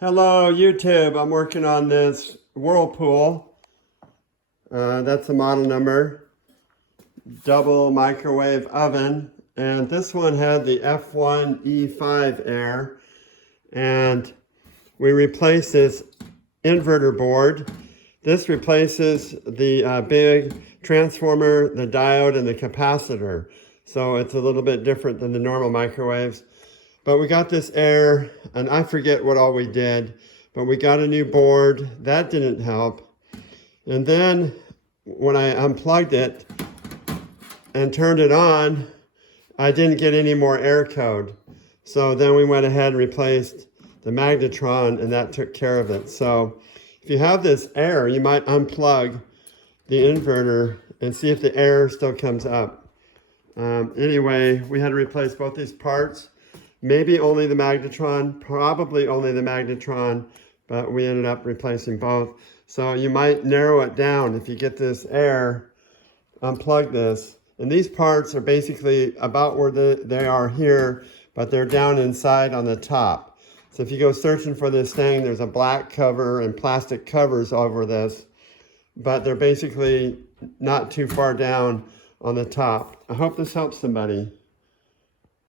Hello YouTube, I'm working on this Whirlpool. That's the model number. Double microwave oven. And this one had the F1E5 air. And we replaced this inverter board. This replaces the big transformer, the diode, and the capacitor. So it's a little bit different than the normal microwaves. But we got this air, and I forget what all we did, but we got a new board. That didn't help. And then when I unplugged it and turned it on, I didn't get any more air code. So then we went ahead and replaced the MAGNETRON, and that took care of it. So if you have this air, you might unplug the inverter and see if the air still comes up. Anyway, we had to replace both these parts. Maybe only the MAGNETRON, probably only the MAGNETRON, but we ended up replacing both. So you might narrow it down if you get this air, unplug this. And these parts are basically about where they are here, but they're down inside on the top. So if you go searching for this thing, there's a black cover and plastic covers over this, but they're basically not too far down on the top. I hope this helps somebody.